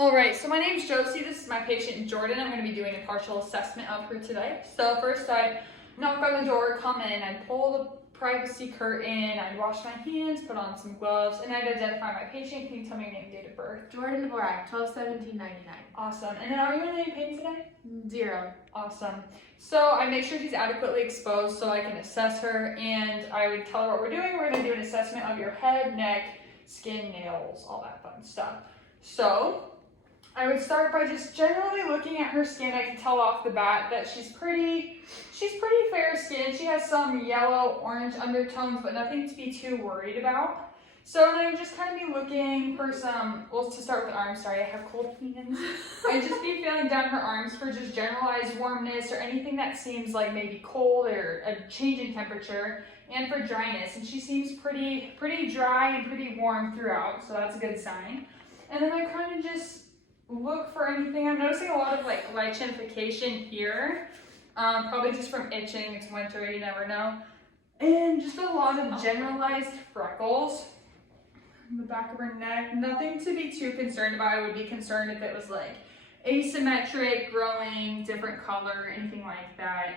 All right, so my name is Josie. This is my patient Jordan. I'm going to be doing a partial assessment of her today. So first I knock on the door, come in, I'd pull the privacy curtain, I'd wash my hands, put on some gloves, and I'd identify my patient. Can you tell me your name and date of birth? Jordan Dvorak, 12/17/99. Awesome. And then are you in any pain today? 0. Awesome. So I make sure she's adequately exposed so I can assess her, and I would tell her what we're doing. We're going to do an assessment of your head, neck, skin, nails, all that fun stuff. So I would start by just generally looking at her skin. I can tell off the bat that she's pretty fair skinned. She has some yellow, orange undertones, but nothing to be too worried about. So then I would just kind of be looking for some, well, to start with the arms, sorry, I have cold hands. I'd just be feeling down her arms for just generalized warmness or anything that seems like maybe cold or a change in temperature, and for dryness. And she seems pretty dry and pretty warm throughout, so that's a good sign. And then I kind of just look for anything. I'm noticing a lot of like lichenification here, probably just from itching. It's winter, you never know. And just a lot of generalized freckles in the back of her neck. Nothing to be too concerned about. I would be concerned if it was like asymmetric, growing, different color, anything like that.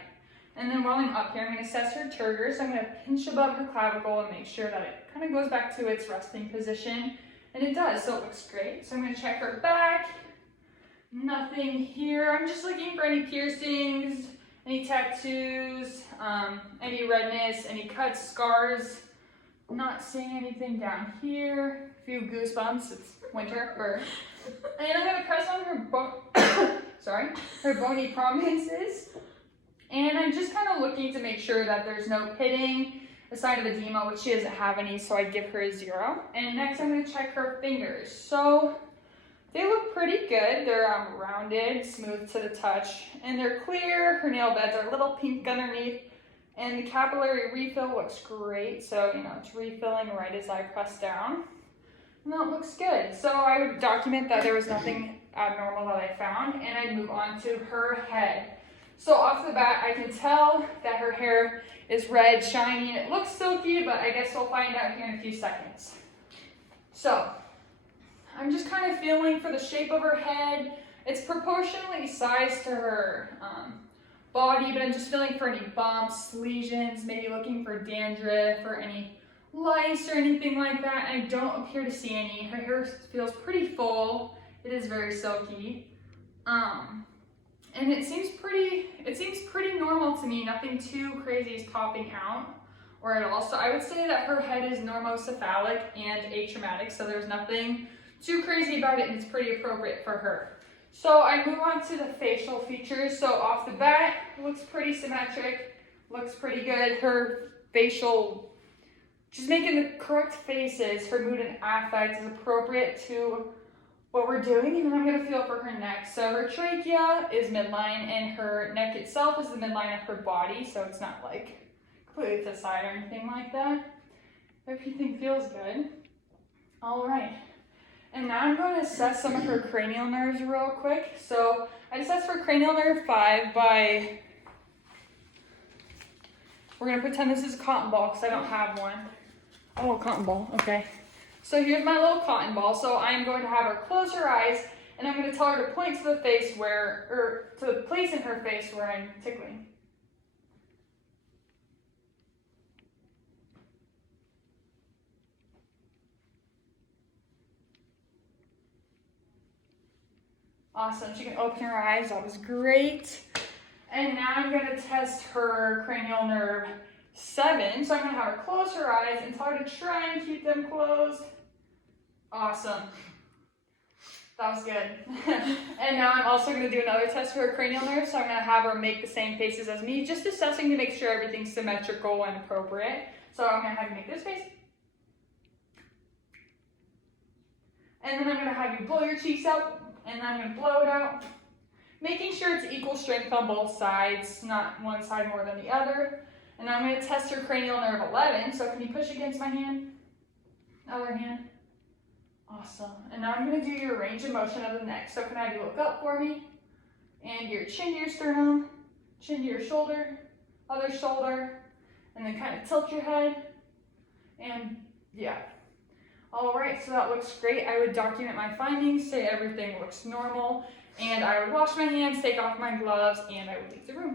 And then while I'm up here, I'm going to assess her turgor. So I'm going to pinch above her clavicle and make sure that it kind of goes back to its resting position. And it does, so it looks great. So I'm going to check her back. Nothing here. I'm just looking for any piercings, any tattoos, any redness, any cuts, scars. I'm not seeing anything down here. A few goosebumps. It's winter. And I'm going to press on her her bony prominences. And I'm just kind of looking to make sure that there's no pitting, a sign of edema, which she doesn't have any, so I'd give her a 0. And next I'm going to check her fingers. So they look pretty good. They're rounded, smooth to the touch, and they're clear. Her nail beds are a little pink underneath, and the capillary refill looks great. So, it's refilling right as I press down. And that looks good. So I would document that there was nothing abnormal that I found, and I'd move on to her head. So off the bat, I can tell that her hair is red, shiny, and it looks silky, but I guess we'll find out here in a few seconds. So I'm just kind of feeling for the shape of her head. It's proportionally sized to her body, but I'm just feeling for any bumps, lesions, maybe looking for dandruff or any lice or anything like that. I don't appear to see any. Her hair feels pretty full. It is very silky. And it seems pretty normal to me. Nothing too crazy is popping out or at all. So I would say that her head is normocephalic and atraumatic, so there's nothing too crazy about it, and it's pretty appropriate for her. So I move on to the facial features. So off the bat, looks pretty symmetric, looks pretty good. Her facial, just making the correct faces, her mood and affect is appropriate to what we're doing. And then I'm gonna feel for her neck. So her trachea is midline, and her neck itself is the midline of her body, so it's not like completely to the side or anything like that. Everything feels good. All right. And now I'm going to assess some of her cranial nerves real quick. So I assessed for cranial nerve 5 by, we're going to pretend this is a cotton ball because I don't have one. A little cotton ball, okay. So here's my little cotton ball. So I'm going to have her close her eyes, and I'm going to tell her to point to the face to the place in her face where I'm tickling. Awesome, she can open her eyes, that was great. And now I'm gonna test her cranial nerve 7. So I'm gonna have her close her eyes and tell her to try and keep them closed. Awesome, that was good. And now I'm also gonna do another test for her cranial nerve. So I'm gonna have her make the same faces as me, just assessing to make sure everything's symmetrical and appropriate. So I'm gonna have you make this face. And then I'm gonna have you blow your cheeks out. And then I'm going to blow it out, making sure it's equal strength on both sides, not one side more than the other. And I'm going to test her cranial nerve 11. So can you push against my hand? Other hand. Awesome. And now I'm going to do your range of motion of the neck. So can I have you look up for me? And your chin to your sternum, chin to your shoulder, other shoulder, and then kind of tilt your head. And yeah. All right, so that looks great. I would document my findings, say everything looks normal, and I would wash my hands, take off my gloves, and I would leave the room.